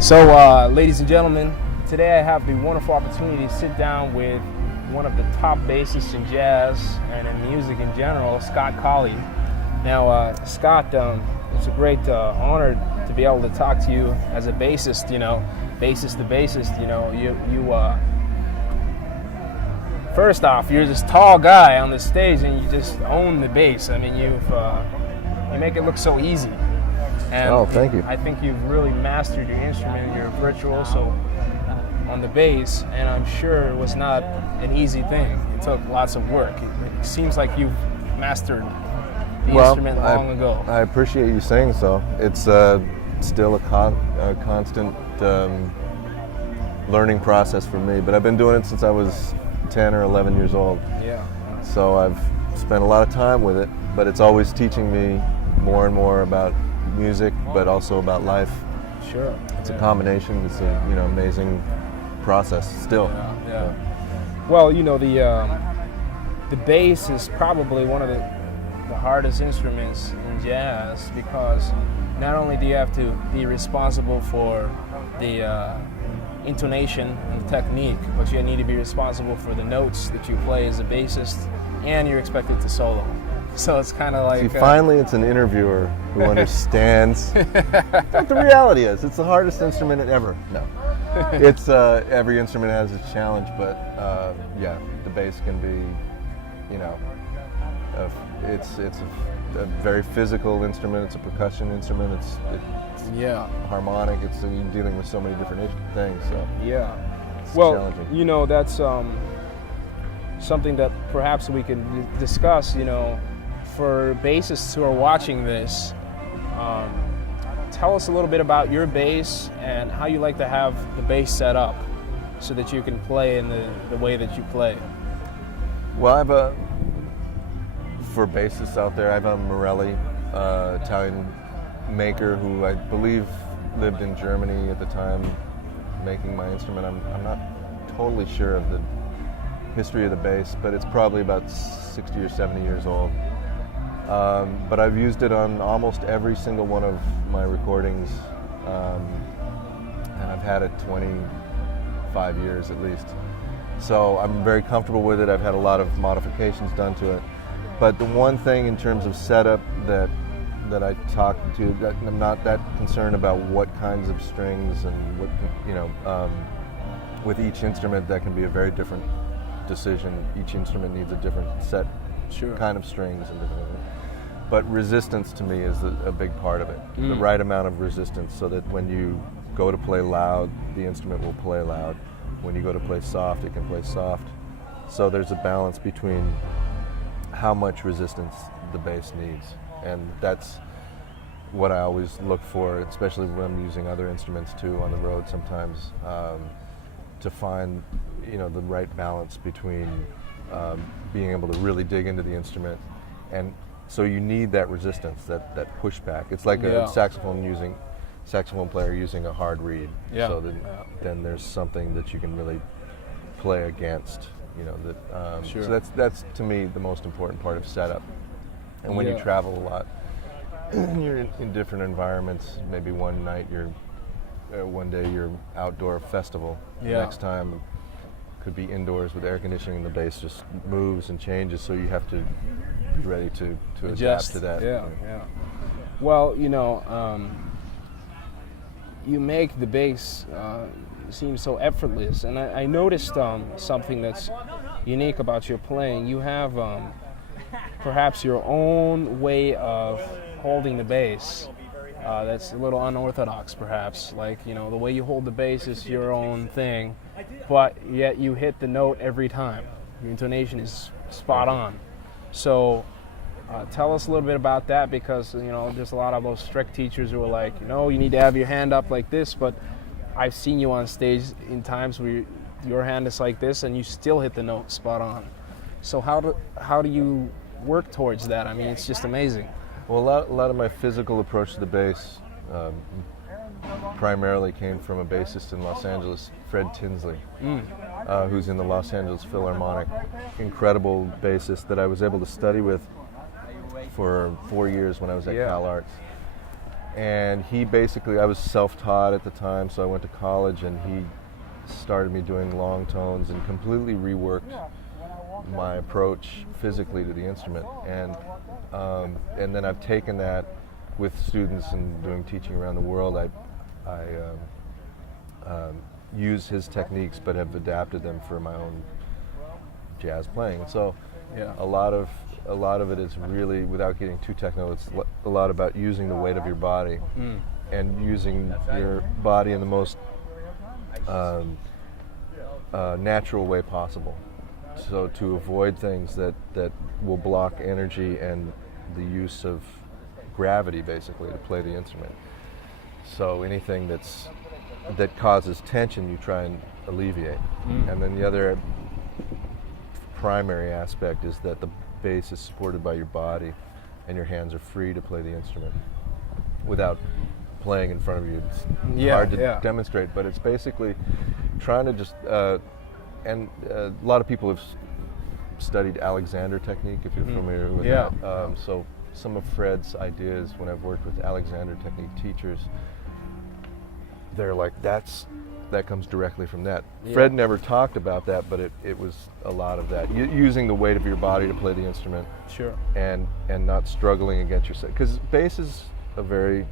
So, ladies and gentlemen, today I have the wonderful opportunity to sit down with one of the top bassists in jazz and in music in general, Scott Colley. Now, Scott, it's a great honor to be able to talk to you as a bassist. You know, bassist to bassist. You know, you first off, you're this tall guy on the stage, and you just own the bass. I mean, you make it look so easy. And thank you. I think you've really mastered your instrument. You're a virtuoso on the bass, and I'm sure it was not an easy thing. It took lots of work. It seems like you've mastered the instrument long ago. I appreciate you saying so. It's still a constant learning process for me, but I've been doing it since I was 10 or 11 years old. Yeah. So I've spent a lot of time with it, but it's always teaching me more and more about music, but also about life. Sure. It's a combination. It's a amazing process still. Yeah. Well, the bass is probably one of the hardest instruments in jazz, because not only do you have to be responsible for the intonation and the technique, but you need to be responsible for the notes that you play as a bassist, and you're expected to solo. So it's kind of like... finally, it's an interviewer who understands what the reality is. It's the hardest instrument ever. No. It's every instrument has its challenge, but the bass can be, it's a very physical instrument. It's a percussion instrument. It's harmonic. It's you're dealing with so many different things. So it's challenging. That's something that perhaps we can discuss. For bassists who are watching this, tell us a little bit about your bass and how you like to have the bass set up so that you can play in the way that you play. Well, for bassists out there, I have a Morelli, Italian maker who I believe lived in Germany at the time making my instrument. I'm not totally sure of the history of the bass, but it's probably about 60 or 70 years old. But I've used it on almost every single one of my recordings, and I've had it 25 years at least. So I'm very comfortable with it. I've had a lot of modifications done to it. But the one thing in terms of setup that I talk to, that I'm not that concerned about what kinds of strings and what, with each instrument that can be a very different decision. Each instrument needs a different set kind of strings and different. But resistance to me is a big part of it. The right amount of resistance, so that when you go to play loud, the instrument will play loud. When you go to play soft, it can play soft. So there's a balance between how much resistance the bass needs. And that's what I always look for, especially when I'm using other instruments too on the road sometimes, to find the right balance between being able to really dig into the instrument, and so you need that resistance, that pushback. It's like a saxophone player using a hard reed. So then there's something that you can really play against. So that's to me the most important part of setup. And when you travel a lot, you're in different environments. Maybe one day you're outdoor festival. The next time could be indoors with air conditioning. The bass just moves and changes, so you have to be ready to adapt to that. Well, you make the bass seem so effortless, and I noticed something that's unique about your playing. You have perhaps your own way of holding the bass. That's a little unorthodox, perhaps. Like, the way you hold the bass is your own thing, but yet you hit the note every time. Your intonation is spot on. So tell us a little bit about that, because, there's a lot of those strict teachers who are like, you need to have your hand up like this, but I've seen you on stage in times where your hand is like this and you still hit the note spot on. So how do you work towards that? I mean, it's just amazing. Well, a lot of my physical approach to the bass primarily came from a bassist in Los Angeles, Fred Tinsley, who's in the Los Angeles Philharmonic. Incredible bassist that I was able to study with for 4 years when I was at Cal Arts. And he basically, I was self-taught at the time, so I went to college, and he started me doing long tones and completely reworked my approach physically to the instrument. And then I've taken that with students and doing teaching around the world. I use his techniques, but have adapted them for my own jazz playing. So a lot of it is really, without getting too technical, it's a lot about using the weight of your body and using your body in the most natural way possible. So to avoid things that will block energy and the use of gravity, basically, to play the instrument. So anything that causes tension, you try and alleviate. And then the other primary aspect is that the bass is supported by your body and your hands are free to play the instrument without playing in front of you. It's hard to demonstrate, but it's basically trying to just and a lot of people have studied Alexander technique, if you're familiar with that. So some of Fred's ideas, when I've worked with Alexander technique teachers, they're like, that comes directly from that. Fred never talked about that, but it was a lot of that. Using the weight of your body to play the instrument. Sure. And not struggling against yourself. Because bass is a very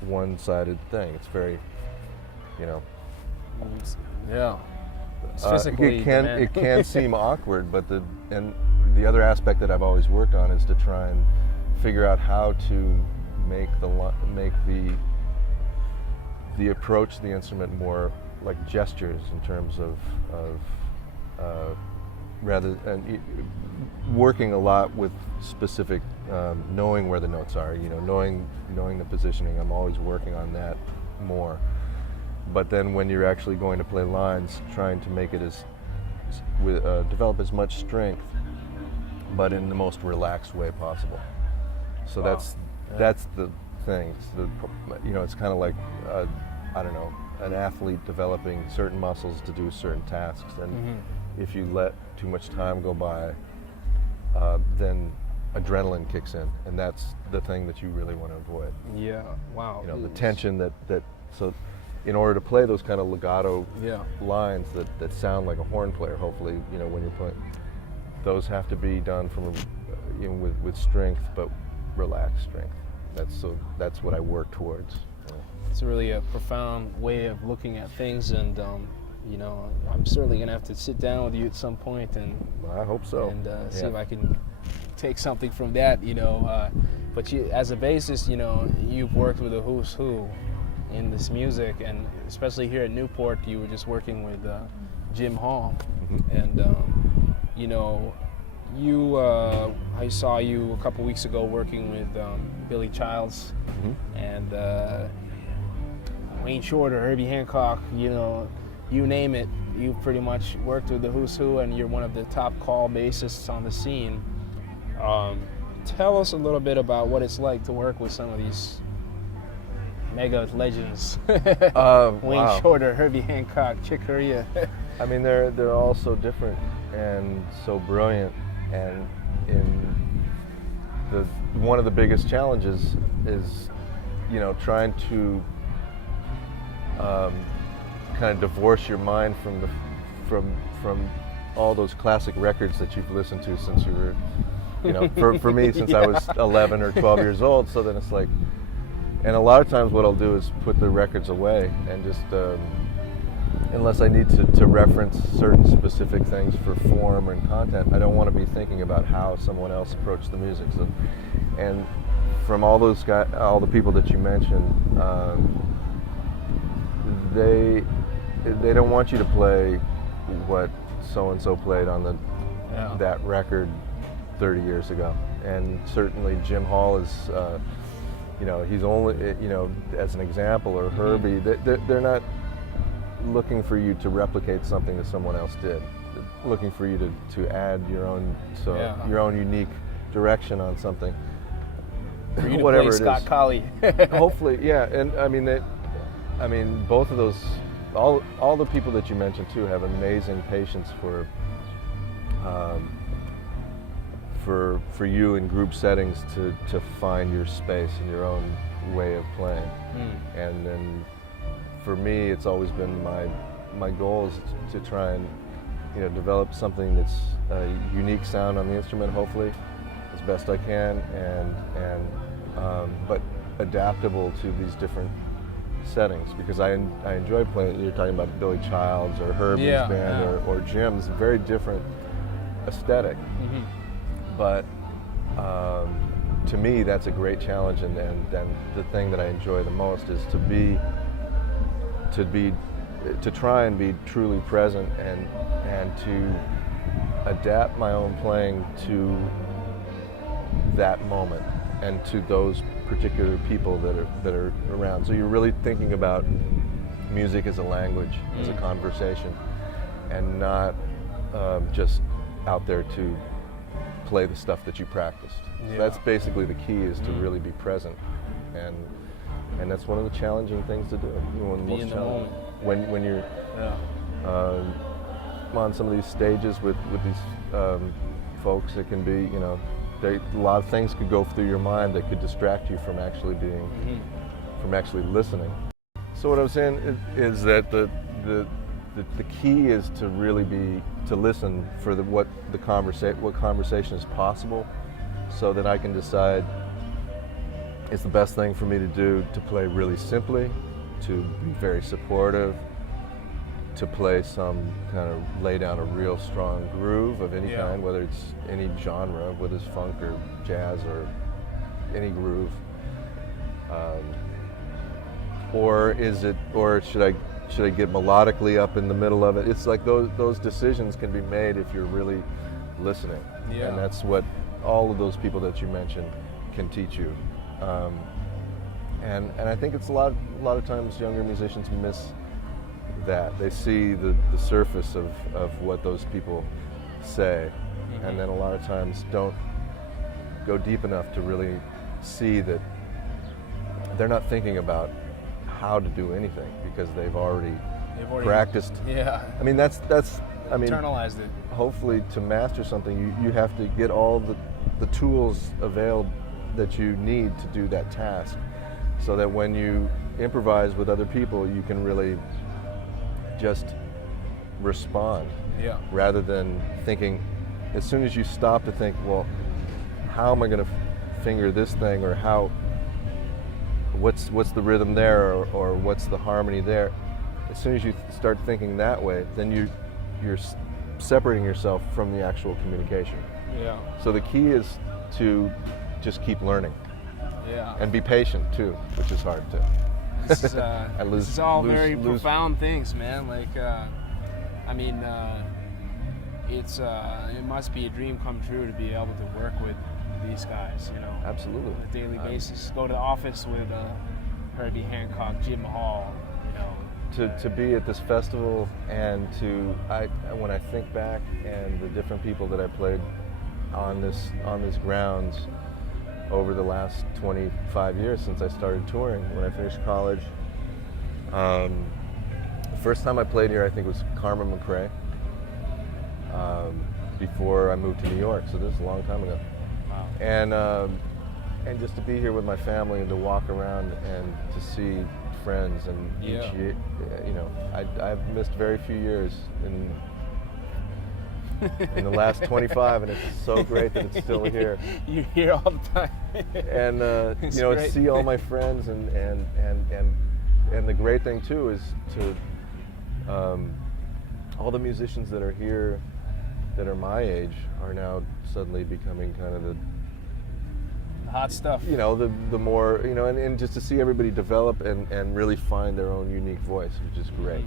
one-sided thing. It's very, It's physically it can seem awkward, but the other aspect that I've always worked on is to try and figure out how to make the approach to the instrument more like gestures, in terms of rather and working a lot with specific knowing where the notes are, knowing the positioning. I'm always working on that more. But then when you're actually going to play lines, trying to make it develop as much strength, but in the most relaxed way possible. So that's the thing. It's kind of like an athlete developing certain muscles to do certain tasks, and if you let too much time go by, then adrenaline kicks in, and that's the thing that you really want to avoid. Yeah. Wow. The tension that so. In order to play those kind of legato lines that sound like a horn player, hopefully, when you're playing, those have to be done from with strength, but relaxed strength. That's what I work towards. It's really a profound way of looking at things, and I'm certainly gonna have to sit down with you at some point, and I hope so, and see if I can take something from that. But you, as a bassist, you've worked with a who's who in this music, and especially here at Newport, you were just working with Jim Hall, and I saw you a couple weeks ago working with Billy Childs and Wayne Shorter, Herbie Hancock. You name it, you pretty much worked with the who's who, and you're one of the top call bassists on the scene. Tell us a little bit about what it's like to work with some of these mega legends. Wayne Shorter, Herbie Hancock, Chick Corea. I mean, they're all so different and so brilliant, and one of the biggest challenges is trying to kind of divorce your mind from all those classic records that you've listened to since you were for me since I was 11 or 12 years old. So then it's like, and a lot of times what I'll do is put the records away and just, unless I need to reference certain specific things for form and content, I don't want to be thinking about how someone else approached the music. So, and from all those guys, all the people that you mentioned, they don't want you to play what so-and-so played on that record 30 years ago. And certainly Jim Hall is, he's only, as an example, or Herbie, they're not looking for you to replicate something that someone else did. They're looking for you to add your own, your own unique direction on something. For you to whatever play it Scott is. Colley. Hopefully, yeah. And I mean, both of those, all the people that you mentioned too have amazing patience for you in group settings to find your space and your own way of playing. And then for me, it's always been my goal is to try and develop something that's a unique sound on the instrument, hopefully, as best I can, and but adaptable to these different settings, because I enjoy playing. You're talking about Billy Child's or Herbie's band or Jim's, very different aesthetic. But to me, that's a great challenge, and the thing that I enjoy the most is to try and be truly present and to adapt my own playing to that moment and to those particular people that are around. So you're really thinking about music as a language, as a conversation, and not just out there to play the stuff that you practiced. So that's basically the key, is to really be present, and that's one of the challenging things to do. Be in the moment. When you're on some of these stages with these folks, it can be, a lot of things could go through your mind that could distract you from actually from actually listening. So what I was saying is that the key is to really to listen for what conversation is possible, so that I can decide it's the best thing for me to do, to play really simply, to be very supportive, to play some kind of lay down a real strong groove of any kind, whether it's any genre, whether it's funk or jazz or any groove, or should I get melodically up in the middle of it? It's like those decisions can be made if you're really listening, and that's what all of those people that you mentioned can teach you. And I think it's a lot of times younger musicians miss that. They see the surface of what those people say, and then a lot of times don't go deep enough to really see that they're not thinking about how to do anything, because they've already practiced. I mean, that's internalized it. Hopefully, to master something, you have to get all the tools available that you need to do that task, so that when you improvise with other people, you can really just respond, rather than thinking. As soon as you stop to think, well, how am I going to finger this thing, or what's the rhythm there, or what's the harmony there? As soon as you start thinking that way, then you're separating yourself from the actual communication. So the key is to just keep learning. And be patient too, which is hard too. This is all very profound things, man. Like, it must be a dream come true to be able to work with these guys, Absolutely. on a daily basis. Go to the office with Herbie, Hancock, Jim Hall, To be at this festival, and when I think back and the different people that I played on this grounds over the last 25 years since I started touring, when I finished college. The first time I played here, I think, was Carmen McRae, before I moved to New York, so this is a long time ago. Wow. And just to be here with my family and to walk around and to see friends, and each year, I've missed very few years in the last 25, and it's so great that it's still here. You're here all the time. And see all my friends, and the great thing too is to all the musicians that are here that are my age are now suddenly becoming kind of the hot stuff. The more, and just to see everybody develop and really find their own unique voice, which is great.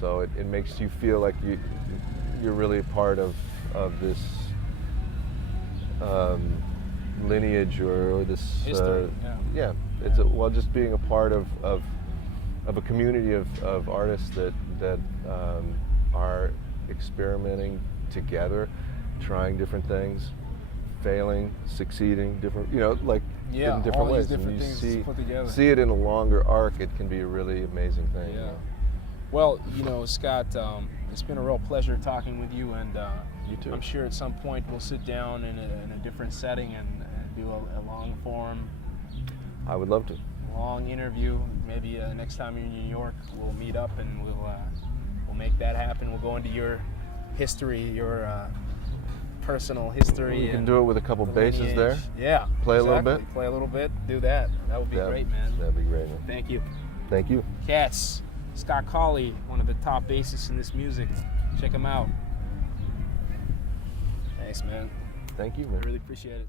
So it makes you feel like you're really a part of this lineage or this history. It's just being a part of a community of artists that are experimenting together, trying different things, failing, succeeding, different, in different all ways. These different and things put together. See it in a longer arc, it can be a really amazing thing. Well, Scott, It's been a real pleasure talking with you, and You too. I'm sure at some point we'll sit down in a different setting and do a long form, I would love to. long interview. Maybe next time you're in New York, we'll meet up and we'll make that happen. We'll go into your history, your personal history. You can and do it with a couple the basses lineage. there. Yeah. Play a little exactly. bit? Play a little bit. Do that. That would be great, man. That'd be great, man. Thank you. Thank you. Cats. Scott Colley, one of the top bassists in this music. Check him out. Thanks, man. Thank you, I man. really appreciate it.